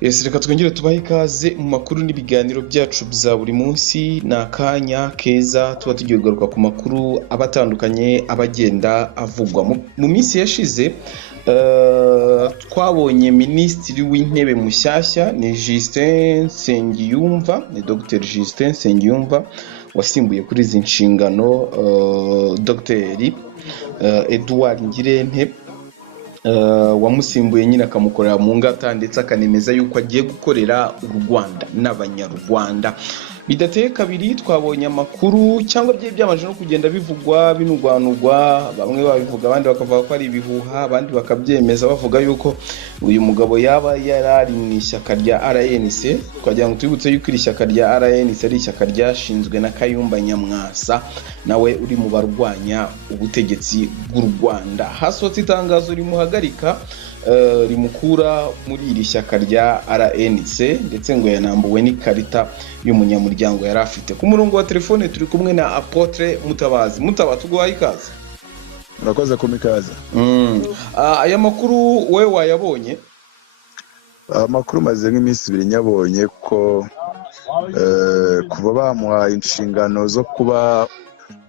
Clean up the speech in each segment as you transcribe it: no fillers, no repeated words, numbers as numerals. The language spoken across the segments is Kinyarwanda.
Ese reka twongere tubahe ikaze mu makuru n'ibiganiro byacu bya buri munsi. Ni akanya keza tuba tugiye kugaruka ku makuru aba atandukanye abagenda avugwa mu minsi yashize. Twabonye minisitiri w'intebe mushyashya ni Justin Nsengiyumva, ni Dr Justin Nsengiyumva wasimbuye kuri izi nshingano Dr Edouard Ngirente, wamusimbuye nyine akamukorera mu ngata ndetse akanemeza yuko agiye gukorera u Rwanda n'abanyarwanda. Bidateye kabiri twabonye amakuru cyangwa byamaje no kugenda bivugwa binugwanugwa, bamwe babivuga abandi bakavuga ko ari ibihuha, abandi bakabyemeza bavuga yuko uyu mugabo yaba yarari mu ishyaka rya RNC. Twagira ngo twibutse yuko iri shyaka rya RNC ari ishyaka ryashinzwe na Kayumba Nyamwasa, nawe uri mu barwanya ubutegetsi bw'u Rwanda. Hasohotse itangazo rimuhagarika, rimukura muri iri shyaka rya RNC, ndetse ngo yanambuwe n'ikarita y'umunyamuryango yari afite. Ku murongo wa telefone turi kumwe na Apotre Mutabazi. Mutabazi, tuguhaye ikaze. Murakoze kumikaza. Aya makuru we wayabonye? Amakuru maze nk'iminsi ibiri nyabonye ko kuva bamuha inshingano zo kuba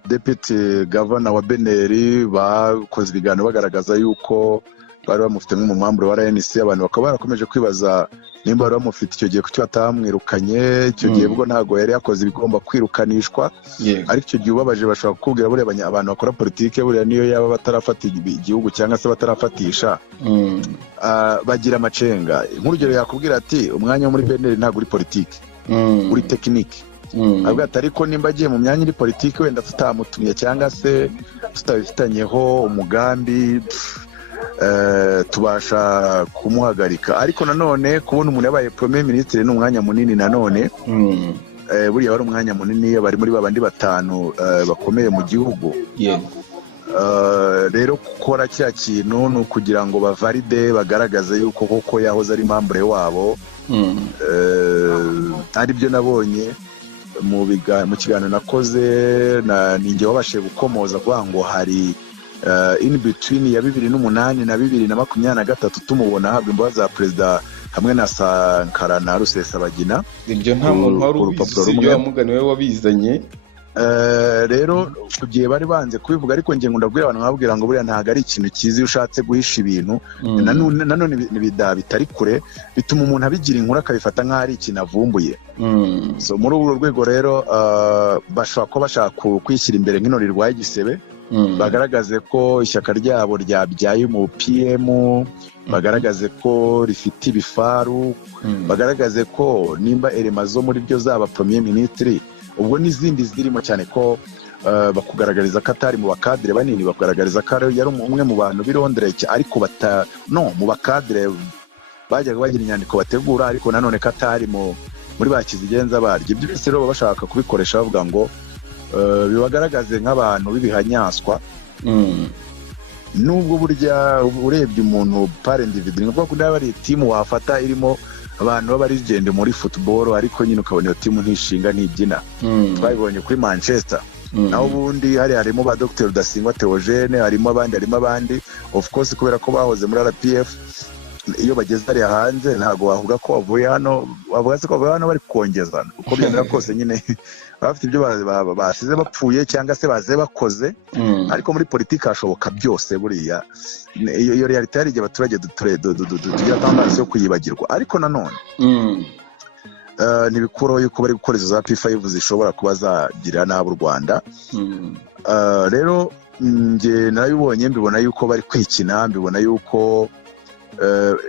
Deputy Governor wa Beneri, bakoze ibiganiro bagaragaza yuko bari bamufite nk'umumambure wa RNC. Abantu bakaba barakomeje kwibaza nimba bari bamufite icyo gihe kuki batamwirukanye. Icyo gihe bwo ntago yari yakoze ibigomba kwirukanishwa, ariko icyo gihe ubabaje bashobora kukubwira buriya abantu bakora politike buriya niyo yaba batarafata igihugu cyangwa se batarafatisha bagira amacenga. Nk'urugero yakubwira ati umwanya wo muri Beneri ntago uri politike, uri tekinike. Avuga ati ariko nimba agiye mu myanya iri politike wenda tutamutumye cyangwa se tutabifitanyeho umugambi, tubasha kumuhagarika. Ariko nanone kubona umuntu yabaye Premier Ministre n'umwanya munini, nanone buriya wari umwanya munini, bari muri babandi batanu bakomeye mu gihugu. Rero gukora cya kintu ni ukugira ngo bavalide bagaragaze yuko koko yahoze ari membre wabo. Ari byo nabonye mu kiganiro nakoze, ninjye wabashije gukomoza kuvuga ngo hari in between ya 2008 na 2023 tumubona ahabwa imbabazi za perezida hamwe na Sankara na Rusesabagina. Ibyo nta muntu wari ubizi, ibyo yamuganiwe wabizanye. Rero kugiye bari banze kubivuga, ariko ngiye ndabwira abantu nkabwira ngo buriya ntago ari ikintu kizi ushatse guhisha ibintu. Nanone bitari kure bituma umuntu abigira inkuru akabifata nk'aho ari ikintu avumbuye. So muri uru rwego rero bashaka kwishyira imbere nk'ino rirwaye igisebe, bagaragaze ko ishyaka ryabo ryabyaye mu PM, bagaragaze ko rifite ibifaru, bagaragaze ko nimba elema zo muri byo zaba Premier Ministre ubwo n'izindi zirimo, cyane ko bakugaragariza ko atari mu bakadire banini, bakugaragariza ko yari umwe mu bantu birondereye, ariko mu bakadire bajyaga bagira inyandiko bategura, ariko nanone ko atari muri bakizigenza baryo. Ibyo byose rero bashaka kubikoresha bavuga ngo bibagaragaze nk'abantu b'ibihanyaswa. Nubwo burya urebye umuntu par individu, nubwo kuko ari team wafata irimo abantu baba legend muri football, ariko nyine ukabona iyo team ntishinga ntibyina. Twabibonye kuri Manchester, naho ubundi harimo ba Dr Rudasingwa Theogene, harimo abandi of course, kubera ko bahoze muri RPF. Iyo bageze ari hanze ntago wavuga ko bavuye hano, bavuga ko bavuye hano bari kongeza, uko byenda kose nyine bafite ibyo basize bapfuye cyangwa se baze bakoze. Ariko muri politiki hashoboka byose buriya. Iyo reality yari igihe abaturage tugira tendancy yo kuyibagirwa, ariko nanone ntibikuraho yuko bari gukora izo za P5 zishobora kuba zagirira nabi u Rwanda. Rero nge narabibonye, mbibona yuko bari kwikina, mbibona yuko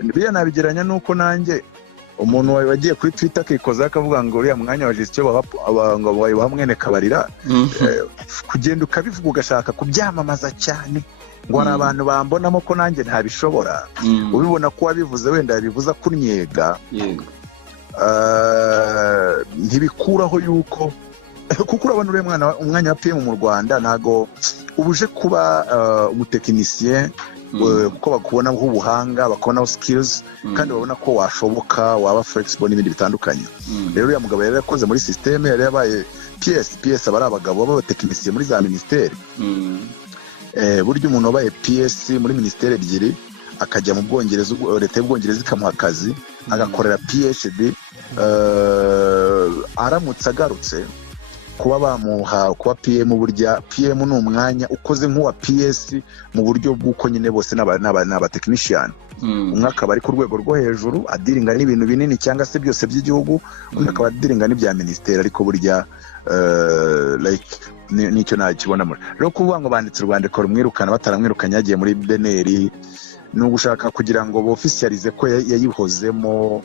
biriya nabigeranya nuko nanjye umuntu wagiye kuri Twitter akikoza akavuga ngo uriya mwanya wa gestion babaha mwene Kabarira, kugenda ukabivuga ugashaka kubyamamaza cyane ngo hari abantu bambonamo ko nanjye ntabishobora. Ubibona ko wabivuze wenda yabivuza kunyega, ntibikuraho yuko kuko urabona uriya umwanya wa PM mu Rwanda ntago ubuje kuba umutekinisien, kuko bakubona nk'ubuhanga, bakonaho skills, kandi babona ko washoboka, waba flexible n'ibindi bitandukanye. Rero uyu mugabo yari yakoze muri system, yari yabaye PS abari abagabo b'abatekinisiye muri za ministeri. Buryo umuntu wabaye PS muri ministeri ebyiri akajya mu Bwongereza, leta y'Ubwongereza ikamuha akazi agakorera PhD. Aramutse agarutse kuba bamuha kuba PM, burya PM ni umwanya ukoze nk'uwa PS mu buryo bw'uko nyine bose n'aba technician. Umwe akaba ari ku rwego rwo hejuru adiringa n'ibintu binini cyangwa se byose by'igihugu, undi akaba adiringa n'ibya minisiteri, ariko burya like nicyo nakibonamo rero. kuvuga ngo banditse urwandiko rumwirukana bataramwirukanye yagiye muri beneri, ni ugushaka kugira ngo bofficialize ko yayihozemo,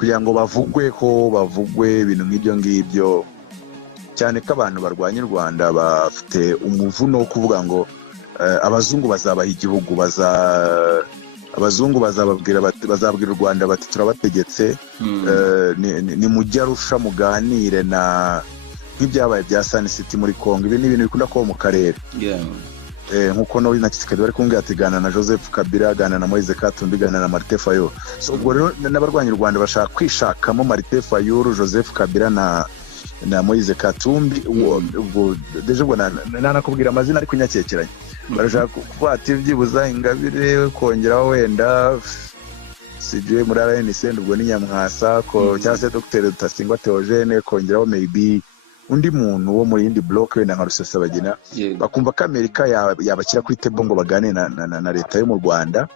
kugira ngo bavugwe ibintu nk'ibyo ngibyo, cyane ko abantu barwanya u Rwanda bafite umuvuno wo kuvuga ngo abazungu bazabaha igihugu, abazungu bazababwira u Rwanda bati turabategetse, ni mujya rusha muganire na nk'ibyabaye bya Sun City muri Congo. Ibi ni ibintu bikunda kuba mu karere, nkuko no na Kisekedi bari kumbwira ati gana na Joseph Kabila, gana na Moise Katumbi, gana na Martin Fayulu. So ubwo rero n'abarwanya u Rwanda bashaka kwishakamo Martin Fayulu, Joseph Kabila na Moise Katumbi. ubwo deje ubwo nanakubwira amazina ariko nyakekeranye, barashaka kuvuga ati byibuza Ingabire kongeraho wenda CJ muri RNC, ubwo ni Nyamwasa ko cyangwa se Dr Rutasingwa Theogene, kongeraho maybe undi muntu wo mu yindi block wenda nka Rusesabagina, bakumva ko Amerika yabakira kuri table ngo bagane na leta yo mu Rwanda,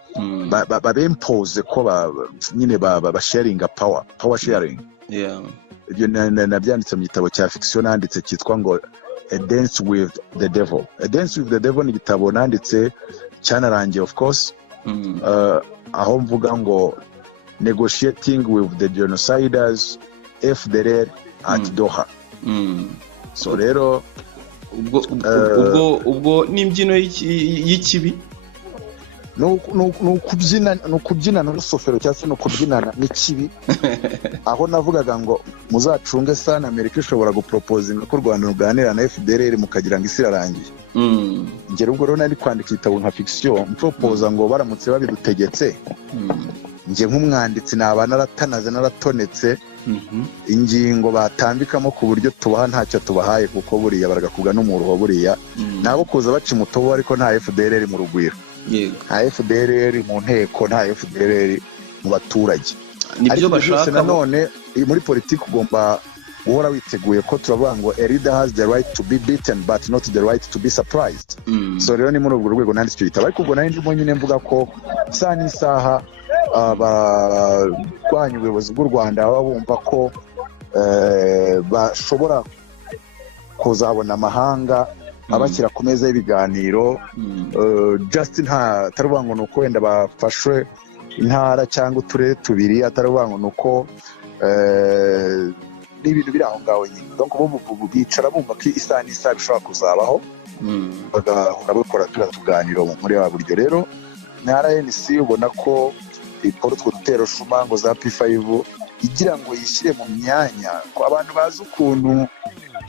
babempose ko nyine basharing power sharing. Ibyo nabyanditse mu gitabo cya fiction nanditse cyitwa ngo A Dance with the Devil. A Dance with the Devil ni igitabo nanditse cyanarangiye of course, aho mvuga ngo negotiating with the genociders FDLR at Doha. So rero ubwo n'imbyino y'ikibi nukubyina n'urusofero cyangwa se nukubyinana n'ikibi. Aho navugaga ngo muzacunge sana Amerika ishobora guproposinga ko u Rwanda ruganira na FDLR mukagira ngo isi irarangiye. Ngero ubwo rero nari kwandika igitabo nka fiction mproposa ngo baramutse babidutegetse, nge nk'umwanditsi naba naratonetse ingingo batambikamo ku buryo tubaha ntacyo tubahaye, kuko buriya baragakuga no mu ruho, buriya nabo kuza baca umutobo ariko nta FDLR mu rugwiro, nta FDLR mu nteko, nta FDLR mu baturage. Nibyo bashaka. Nanone muri politiki ugomba guhora witeguye ko turavuga ngo a leader has the right to be beaten but not the right to be surprised. So rero ni muri urwo rwego nanditse icyo gitabo, ariko ubwo nari ndimo nyine mvuga ko isaha n'isaha abarwanya ubuyobozi bw'u Rwanda baba bumva ko bashobora kuzabona amahanga abashyira ku meza y'ibiganiro, just ataruvuga ngo nuko wenda bafashwe intara cyangwa uturere tubiri, ataruvuga ngo nuko n'ibintu biri aho ngaho nyine. Donc bicara bumva ko isaha n'isaha bishobora kuzabaho, bagahora bakora tuganiro muri aba buryo. Rero na RNC ubona ko ikora utwo dutero shuma ngo za P5 igira ngo yishyire mu myanya ko abantu bazi ukuntu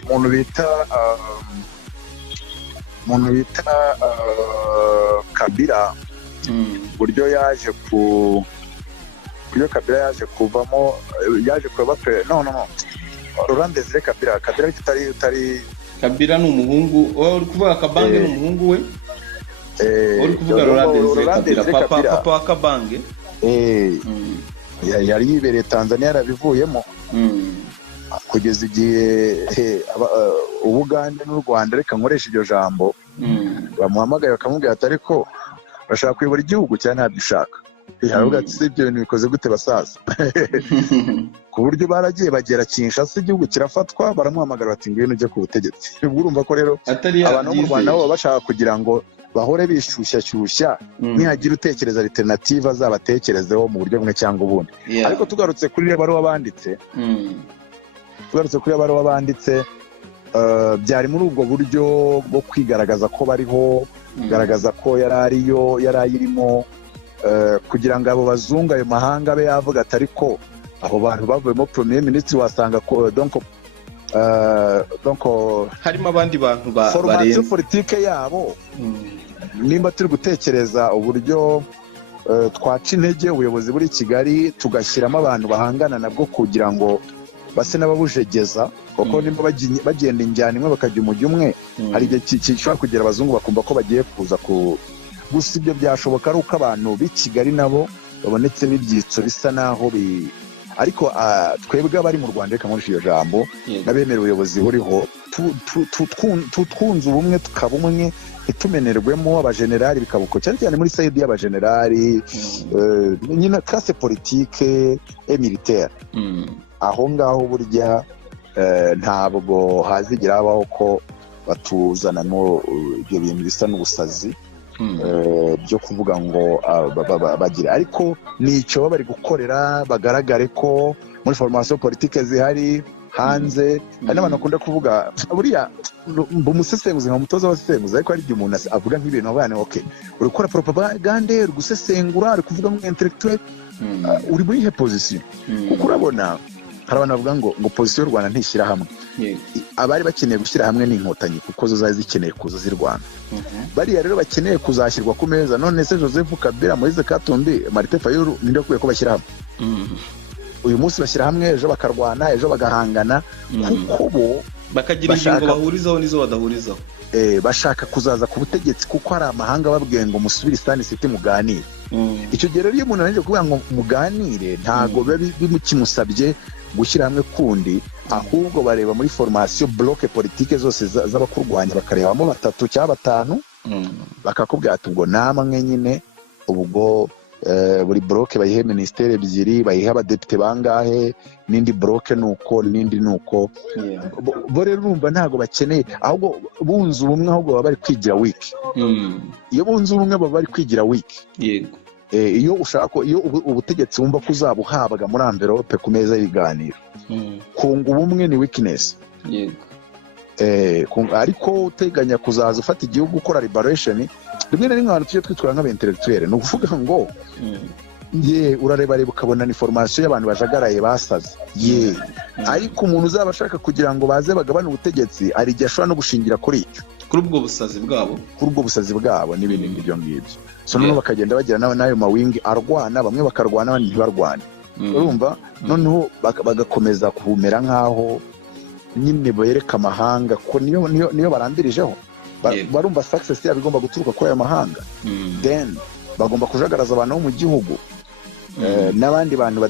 umuntu bita Kabila, buryo Kabila yaje kuvamo, yaje kuba no Laurent Desire Kabila utari Kabila ni umuhungu, uri kuvuga Kabange ni umuhungu we, uri kuvuga Laurent Desire Kabila papa wa Kabange. Yari yibereye Tanzania yarabivuyemo kugeza igihe Ubugande n'u Rwanda, reka nkoresha iryo jambo, bamuhamagaye bakamubwira ati ariko bashaka kuyobora igihugu cyane ntabyo ushaka. Haravuga ati ibyo bintu bikoze gute basaza? Ku buryo baragiye bagera Kinshasa, igihugu kirafatwa, baramuhamagara bati ngwino ujye ku butegetsi. Urumva ko rero abantu mu Rwanda bo bashaka kugira ngo bahore bishyushya nihagira utekereza alternative azabatekerezeho mu buryo bumwe cyangwa ubundi. Ariko tugarutse kuri baruwa banditse, byari muri ubwo buryo bwo kwigaragaza ko bariho, kugaragaza ko yari ayirimo, kugira ngo abo bazungu ayo mahanga abe yavuga ati ariko abo bantu bavuyemo premier ministre wasanga ko donc harimo abandi bantu formation politique yabo. Nimba turi gutekereza uburyo twaca intege ubuyobozi buri Kigali tugashyiramo abantu bahangana nabwo kugira ngo base n'ababujegeza, kuko nimba bagenda injyana imwe bakajya umujyi umwe, hari igihe kishobora kugera abazungu bakumva ko bagiye kuza gusa ibyo byashoboka ari uko abantu b'i Kigali nabo babonetsemo ibyitso bisa naho ariko twebwe abari mu Rwanda reka nkoresha iyo jambo n'abemera ubuyobozi buriho twunze ubumwe tukaba umwe ntitumenerwemo abajenerali bikabuko cyane cyane muri sayidi y'abajenerali nyine classe politique et militaire aho ngaho burya ntabwo hazigira habaho ko batuzanamo ibyo bintu bisa n'ubusazi byo kuvuga ngo bagira ariko nicyo bari gukorera bagaragare ko muri formation politique zihari hanze hari n'abantu bakunda kuvuga buriya umusesenguzi nka mutoza w'abasesenguzi ariko hari igihe umuntu avuga nk'ibintu abana okay uri gukora propagande uri gusesengura uri kuvuga mu intellectuel uri muri he position kuko urabona hari abantu bavuga ngo position y'u Rwanda ntishyira hamwe abari bakeneye gushyira hamwe n'inkotanyi kuko zo zari zikeneye kuza zirwana bariya rero bakeneye kuzashyirwa ku meza none se Joseph Kabila Moise Katumbi Martin Fayulu ninde kuye ko bashyira hamwe uyu munsi bashyira hamwe ejo bakarwana ejo bagahangana kuko bo bakagira ingingo bahurizaho nizo badahurizaho bashaka kuzaza ku butegetsi kuko hari amahanga babwiye ngo musubire Sun City muganire icyo gihe rero iyo umuntu aje kuvuga ngo muganire ntago bimukimusabye gushyira hamwe kundi ahubwo bareba muri formation bloc politique zose z'abakurwanya bakarebamo 3 cyangwa 5 bakakubwira ati ngo namwe nyine ubwo buri bloc bayihe ministere ebyiri bayihe abadepite bangahe nindi bloc nuko nindi nuko bo rero urumva ntago bakeneye ahubwo bunze ubumwe ahubwo baba bari kwigira week iyo bunze ubumwe baba bari kwigira week yego iyo ushaka iyo ubutegetsi wumva ko uzabuhabwa muri envelope ku meza y'ibiganiro kunga ubumwe ni weakness yego ariko uteganya kuzaza ufata igihugu ukora liberation rimwe na rimwe abantu tujye twitwara nk'abentellectuel ni ukuvuga ngo urareba ukabona ni formation y'abantu bajagaraye basaze ariko umuntu uzaba ashaka kugira ngo baze bagabane ubutegetsi ari igihe ashobora no gushingira kuri icyo kuri ubwo busazi bwabo n'ibindi ngibyo ngibyo so noneho bakagenda bagira n'ayo mawingi arwana bamwe bakarwana abandi ntibarwane urumva noneho bagakomeza kumera nk'aho nyine bereka amahanga ko niyo barambirijeho barumva success yabo igomba guturuka kuri ayo mahanga then bagomba kujagaraza abantu bo mu gihugu n'abandi bantu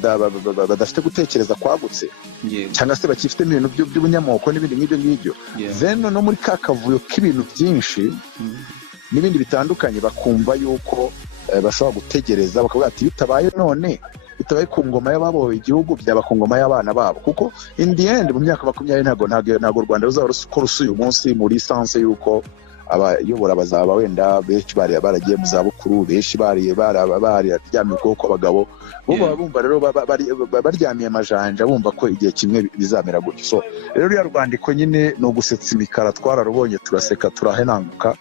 badafite gutekereza kwagutse cyangwa se bakifite ibintu by'ubunyamoko n'ibindi ngibyo then no muri kakavuyo k'ibintu byinshi n'ibindi bitandukanye bakumva yuko bashobora gutegereza bakavuga ati bitabaye none bitabaye ku ngoma y'ababohoye igihugu byaba ku ngoma y'abana babo kuko in the end mu myaka 20 ntago u Rwanda ruzaba rusa uyu munsi muri sense yuko abayobora bazaba wenda benshi baragiye mu zabukuru benshi bararyamye ubwoko abagabo bo bumva rero baryamiye amajanja bumva ko igihe kimwe bizamera gutyo so rero ya Rwandiko nyine no gusetsa imikara twararubonye turaseka turahenanguka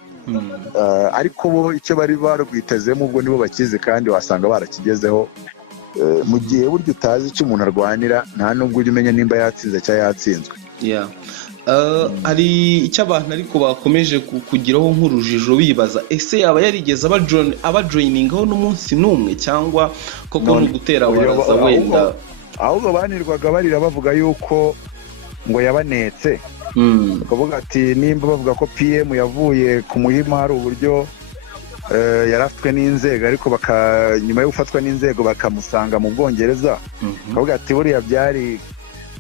ariko bo icyo bari barwitezemo ubwo nibo bakize kandi wasanga barakigezeho mu gihe buryo utazi icyo umuntu arwanira nta nubwo ujya umenya nimba yatsinze cyangwa yatsinzwe hari icyo abantu ariko bakomeje kugiraho nk'urujijo bibaza ese yaba yarigeze abajoyiningaho n'umunsi n'umwe cyangwa koko ni ugutera baraza wenda ahubwo banirwaga barira bavuga yuko ngo yabanetse bakavuga ati nimba bavuga ko PM yavuye ku Muhima hari uburyo yarafitwe n'inzego ariko nyuma yo gufatwa n'inzego bakamusanga mu Bwongereza bakavuga ati buriya byari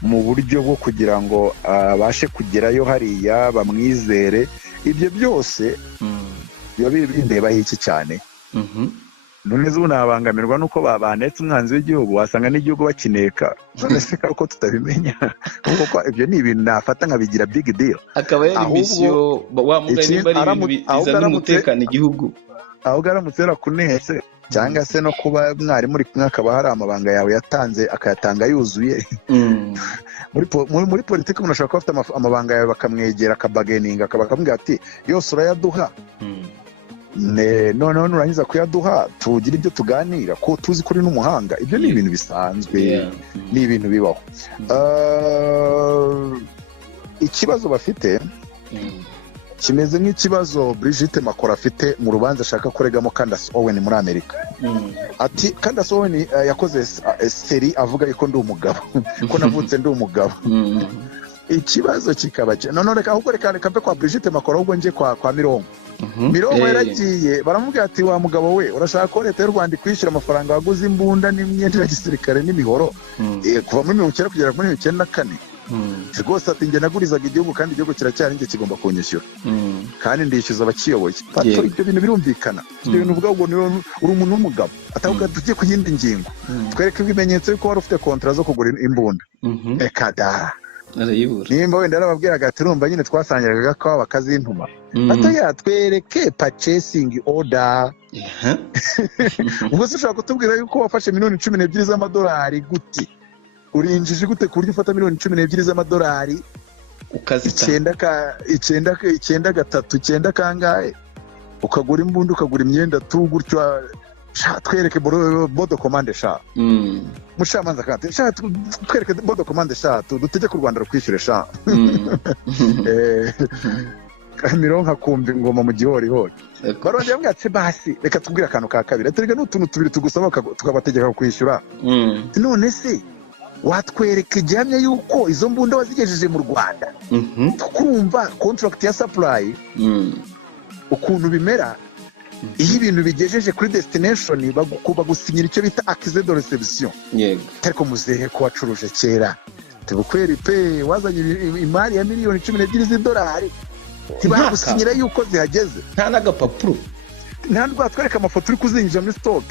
mu buryo bwo kugira ngo abashe kugerayo hariya bamwizere ibyo byose biba bindeba iki cyane none zubu nabangamirwa nuko babanetse umwanzi w'igihugu wasanga n'igihugu bakineka none se ko tutabimenya kuko ibyo ni ibintu nafata nkabigira big deal akaba yari mission wamugani bari bizana umutekano igihugu aho garamutse rakunese cyangwa se no kuba mwari muri kumwe akaba hari amabanga yawe yatanze akayatanga yuzuye muri politiki umuntu ashobora kuba afite amabanga yawe bakamwegera akabageninga akabakamubwira ati yose urayaduha noneho nurangiza kuyaduha tugira ibyo tuganira ko tuzi kuri n'umuhanga ibyo ni ibintu bisanzwe ni ibintu bibaho ikibazo bafite kimeze nk'ikibazo Brigitte Macron afite mu rubanza ashaka kuregamo Candace Owen muri Amerika ati Candace Owen yakoze seri avuga yuko ndi umugabo ko navutse ndi umugabo ikibazo kikaba none reka ahubwo reka mpe kwa Brigitte Macron ahubwo nje kwa Mirongo Mironko yaragiye baramubwira ati wa mugabo we urashaka ko leta y'u Rwanda ikwishyura amafaranga waguze imbunda n'imyenda ya gisirikare n'imihoro kuva muri 19 kugera muri 1994 rwose ati njye nagurizaga igihugu kandi igihugu kiracyari njye kigomba kunyishyura kandi ndishyuza abakiyoboye ibyo bintu birumvikana ibyo bintu uvuga ngo uri umuntu w'umugabo atavuga tugiye ku yindi ngingo twereke ibimenyetso yuko wari ufite kontra zo kugura imbunda reka da nimba wenda arababwiraga ati urumva nyine twasangiraga ko bakazintuma ataya twereke purchasing order ubwo se ushaka kutubwira yuko wafashe miliyoni 12 z'amadolari gute urinjije gute ku buryo ufata miliyoni 12 z'amadolari ukazita 9 kangahe ukagura imbunda ukagura imyenda tu gutyo twereke bodo commande sha mushamanza kandi sha twereke bodo commande sha dutegeka u Rwanda rukwishyure sha Mironko akumva ingoma mu gihorihori barongera bambwira ati basi reka tubwire akantu ka kabiri aterega n'utuntu tubiri tugusaba tukabategeka kwishyura none se watwereka igihamya yuko izo mbunda wazigejeje mu Rwanda tukumva contract ya supply ukuntu bimera iyo ibintu bigejeje kuri destination bagusinyira icyo bita accès de réception ariko muzehe ko wacuruje kera tubukweri pe wazanye imari ya miliyoni 12 z'idolari tibagusinyira yuko zihageze nta n'agapapuro nta rwatwereka amafoto uri kuzinjira muri stock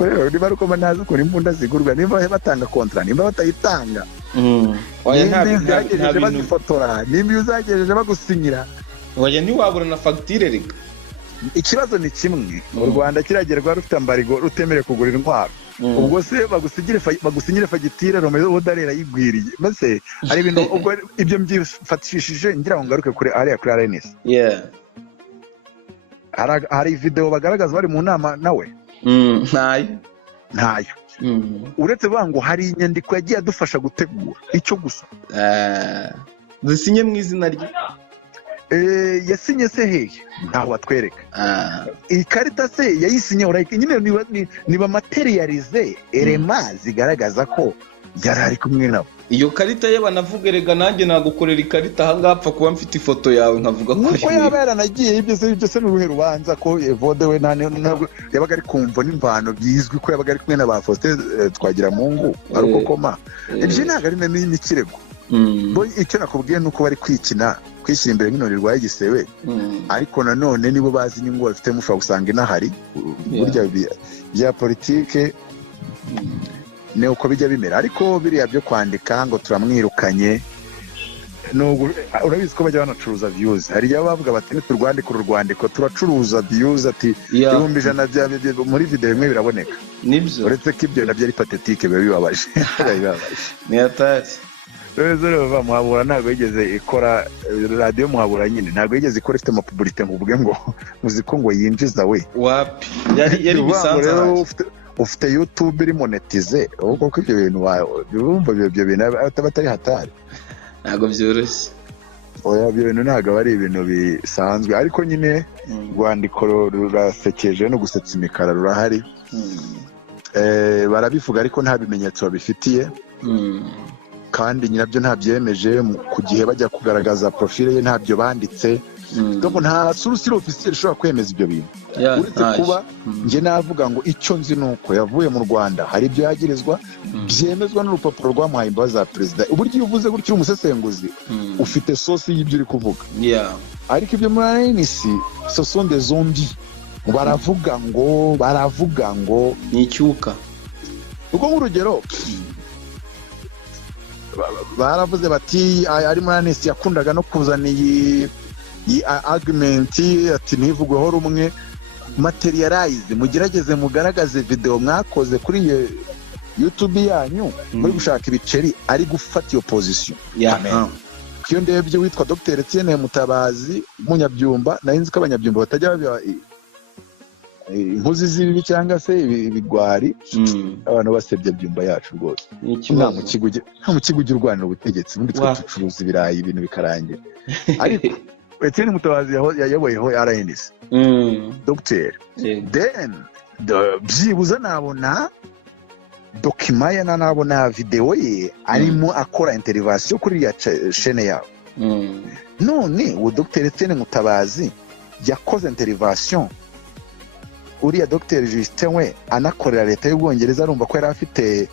rero niba ruko banazi ko imbunda zigurwa nimba batanga kontra nimba batayitanga nta bintu bazifotora nimba uzagejeje bagusinyira oya ntiwabura na fagitire reka ikibazo ni kimwe u Rwanda kiragerwa rufite ambarigo rutemere kugura intwaro ubwo se bagusinyire fagitire Romeo Odarera yigwiriye maze ari ibintu ubwo ibyo mbyifashishije ngira ngo ngaruke kuri area kuri RNS hari video bagaragaza bari mu nama nawe ntayo uretse bango hari inyandiko yagiye adufasha gutegura icyo gusa dusinye mu izina rye yasinye se hehe ntaho watwereka iyi karita se yayisinye nyine niba materialize elema zigaragaza ko yari ari kumwe nabo iyo karita ye banavuga rega nanjye nagukorera ikarita ahangaha apfa kuba mfite ifoto yawe nkavuga ko nuko yaba yaranagiye ibyo se n'uruhe rubanza ko Evode we ntabwo yabaga ari kumva n'imvano bizwi ko yabaga ari kumwe na ba Faustin Twagiramungu ariko koma ibyo ntabwo ari n'ikirego icyo nakubwiye nuko bari kwishyira imbere nk'inoni rwaye igisebe ariko nanone nibo bazi inyungu bafite mushobora gusanga inahari burya bya politike ni uko bijya bimera ariko biriya byo kwandika ngo turamwirukanye urabizi ko bajya banacuruza views hari igihe bavuga bati niturwandika uru rwandiko turacuruza views ati 100 muri video imwe biraboneka uretse ko ibyo nabyo ari pathetique biba bibabaje ni atari rero Muhabura ntabwo yigeze ikora radio Muhabura nyine ntabwo yigeze ikora ifite amapublicité ngo uvuge ngo muziko ngo yinjiza we wapi yari bisanzwe ufite YouTube iri monetize ubwo ko ibyo bintu urumva ibyo bintu batari hatari ntabwo byoroshye oya ibyo bintu ntabwo ari ibintu bisanzwe ariko nyine rwandiko rurasekeje no gusetsa imikara rurahari barabivuga ariko nta bimenyetso babifitiye kandi nyirabyo ntabyemeje ku gihe bajya kugaragaza profile ye ntabyo banditse donc nta source officielle ishobora kwemeza ibyo bintu uretse kuba nge navuga ngo icyo nzi nuko yavuye mu Rwanda hari ibyo yagirizwa byemezwa n'urupapuro rwamuhaye imbabazi za perezida uburyo iyo uvuze gutyo umusesenguzi ufite source y'ibyo uri kuvuga ariko ibyo muri ANC ce sont des zombies baravuga ngo ni icyuka uko nk'urugero baravuze bati ari muri ANC yakundaga no kuzana iyi argument ati ntivugweho rumwe materialize mugerageze mugaragaze video mwakoze kuri iyo YouTube yanyu muri gushaka ibiceri ari gufata iyo position kiyo ndebye witwa Dr Etienne Mutabazi Munyabyumba narinzi ko abanyabyumba batajya baba inkozi z'ibibi cyangwa se ibigwari abantu basebye byumba yacu rwose nta mu kigo cy'urwanira ubutegetsi muri twe tucuruza ibirayi ibintu bikarangira ariko Etienne Mutabazi yayoboyeho RNC Dr then byibuza nabona dokima ye nabona video ye arimo akora intervention kuri ya chaîne yawe none uwo Dr Etienne Mutabazi yakoze intervention uriya Dr Justin we anakorera leta y'Ubwongereza, arumva ko yari afite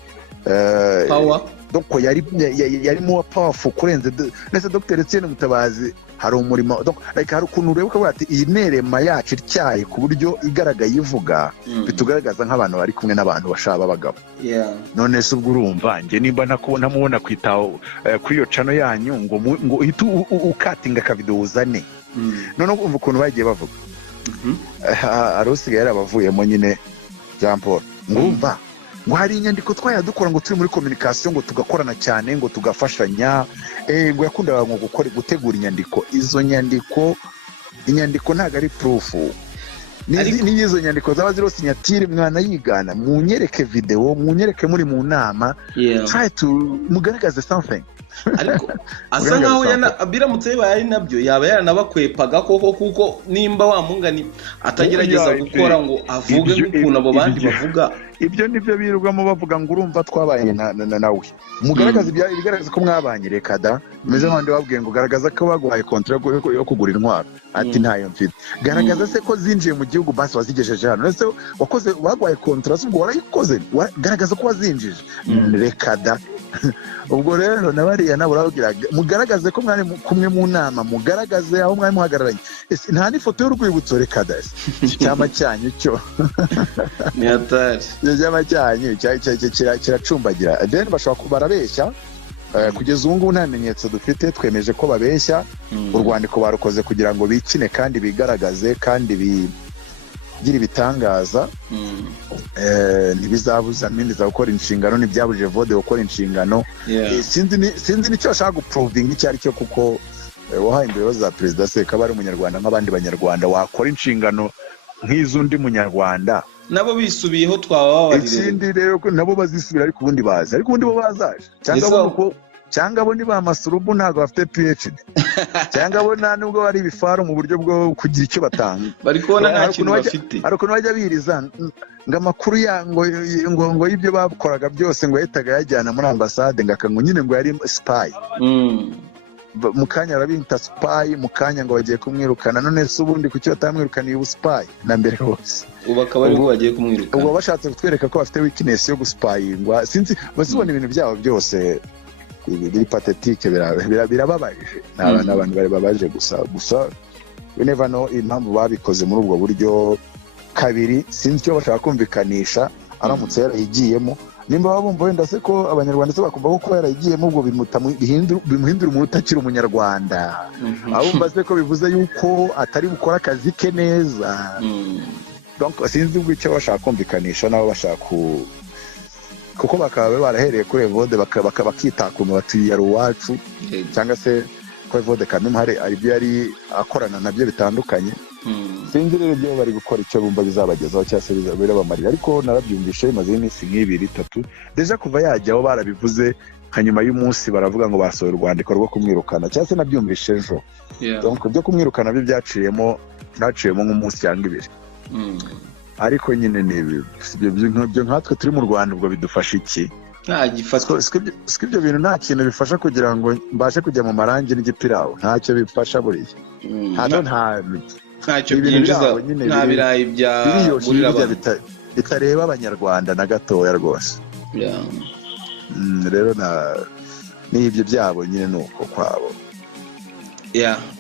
power, donc yari more powerful kurenze nese Dr Etienne Mutabazi. Hari umurimo donc like hari ukuntu ureba ko ati iyi nerema yacu ityaye ku buryo igaragaye ivuga bitugaragaza nk'abantu bari kumwe n'abantu bashaba abagabo. None se ubwo urumva nge nimba ntamubona kwitaho kuri iyo channel yanyu ngo uhita ukatinga akavideo uzane, none umva ukuntu bagiye bavuga. Arosigaye yarabavuyemo nyine Jean Paul ngumva ngo hari inyandiko twayadukora ngo turi muri communication ngo tugakorana cyane ngo tugafashanya, ngo yakundaga ngo gutegura inyandiko. Izo inyandiko ntago ari proof. N'izo nyandiko zaba ziro sinyatire mwana yigana, munyereke video, munyereke muri mu nama, try to mugaragaze something. Ariko asa nkaho biramutse bibaye ari nabyo yaba yaranabakwepaga koko, kuko nimba wa mungani atagerageza gukora ngo avuge nk'ukuntu abo bandi bavuga. Ibyo nibyo birugamo bavuga ngo urumva twabaye nawe mugaragaza ibigaragaza ko mwabanye. Reka da meze nk'abandi babwiye ngo garagaza ko baguhaye contract yo kugura intwaro, ati ntayo mfite. Garagaza se ko zinjiye mu gihugu basi wazigejeje hano, ese wakoze baguhaye contract ubwo warayikoze, garagaza ko wazinjije. Reka da ubwo rero nabariya nabo babwira mugaragaze ko mwari kumwe mu nama, mugaragaze aho mwari muhagararanye. Nta n'ifoto y'urwibutso. Reka da cyama cyanyu cyo ni atari cyama cyanyu kiracumbagira. Then bashobora kubarabeshya kugeza ubu ngubu nta bimenyetso dufite twemeje ko babeshya. Urwandiko barukoze kugira ngo bikine kandi bigaragaze kandi gira ibitangaza. Ntibizabuza Mindiza gukora inshingano, ntibyabujije Vode gukora inshingano. Sinzi nicyo ashaka guprovinga icyo ari cyo, kuko wahaye imbere za perezida se kaba ari umunyarwanda nk'abandi banyarwanda, wakora inshingano nk'iz'undi munyarwanda. Nabo bisubiyeho twababarire. Ikindi rero nabo bazisubira ariko ubundi bazi, ariko ubundi bo bazaje cyangwa bo ni ba Masurubu ntago bafite PhD cyangwa bo nta nubwo bari bifaru mu buryo bwo kugira icyo batanga. Bari kubona nta kintu bafite. Ariko bajya biriza ngo amakuru ngo y'ibyo bakoraga byose ngo yahitaga yajyana muri ambasade ngo nyine ngo yari spy. Mu kanya arabinta spy, mu kanya ngo bagiye kumwirukana. None se ubundi kuki batamwirukaniye ubu spy na mbere hose? Ubu akaba ari bwo bagiye kumwirukana. Ubwo bashatse kutwereka ko bafite weakness yo guspyingwa. Sinzi bazibona ibintu byabo byose biri pathetique, birababaje. N'abantu bari babaje gusa we never know impamvu babikoze muri ubwo buryo. Kabiri sinzi icyo bashaka kumvikanisha aramutse yarayigiyemo. Nimba babumva wenda se ko abanyarwanda se bakumva ko yarayigiyemo ubwo bimuhindura umuntu utakiri umunyarwanda. Abumva se ko bivuze yuko atari gukora akazi ke neza. Donc sinzi ubwo icyo bashaka kumvikanisha nabo bashaka kuko bakaba barahereye kuri Evode bakitakuma bati yari uwacu, cyangwa se ko Evode kandi hari ibyo yari akorana nabyo bitandukanye. Sinzi rero ibyo bari gukora icyo bumva bizabagezaho cyangwa se birabamarira, ariko narabyumvishe bimaze iminsi nk'ibiri itatu deja kuva yajyaho barabivuze. Hanyuma y'umunsi baravuga ngo basohoye urwandiko rwo kumwirukana, cyangwa se nabyumvishe ejo. Donc byo kumwirukana byo byaciyemo nk'umunsi cyangwa ibiri. Ariko nyine ibyo nkatwe turi mu Rwanda ubwo bidufasha iki? Ibyo bintu nta kintu bifasha kugira ngo mbashe kujya mu marangi n'igipirawo, ntacyo bifasha buriya. Hano ntacyo byinjiza, nta birayi bya burira abantu bitareba abanyarwanda na gatoya rwose. Rero n'ibyo byabo nyine ni uko kwabo.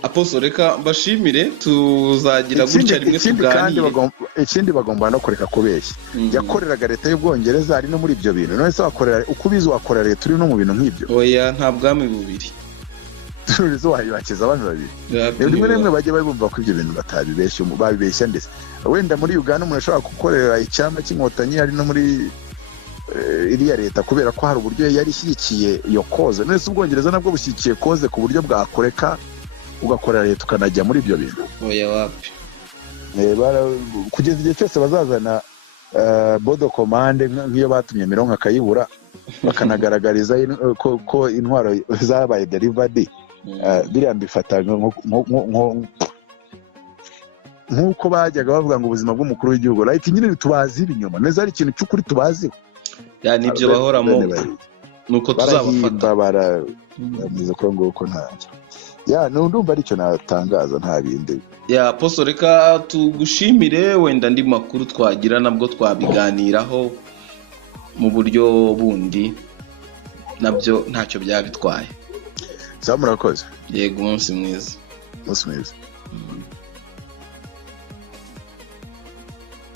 Apostle reka mbashimire, tuzagira gutya rimwe tuganire. Ikindi bagomba no kureka kubeshya. Yakoreraga leta y'Ubwongereza ari no muri ibyo bintu. None se wakorera uko ubizi wakorera leta uri no mu bintu nk'ibyo? Oya, nta bwami bubiri. Turizo wahibakiza abantu babiri. Rimwe rimwe bajye babumva ko ibyo bintu batabibeshya, babibeshya ndetse. Wenda muri Uganda umuntu ashobora gukorera icyama cy'inkotanyi ari no muri iriya leta kubera ko hari uburyo yari ishyigikiye iyo koze. None se Ubwongereza nabwo bushyigikiye koze ku buryo bwakoreka ugakorera leta ukanajya muri ibyo bintu? Oya, wapi. Kugeza igihe cyose bazazana bodo komande nk'iyo batumye Mironko akayibura, bakanagaragariza ko intwaro zabaye delivered. Biriya mbifata nk'uko bajyaga bavuga ngo ubuzima bw'umukuru w'igihugu like nyine tubazi ibinyoma neza, ari ikintu cy'ukuri tubaziho. Nibyo bahoramo. nuko tuzabafata bameze ko nguko ntanjye ndumva aricyo natangaza nta bindi. Apostle reka tugushimire, wenda andi makuru twagira nabwo twabiganiraho mu buryo bundi, nabyo ntacyo byabitwaye. Murakoze. Yego, umunsi mwiza. Umunsi mwiza.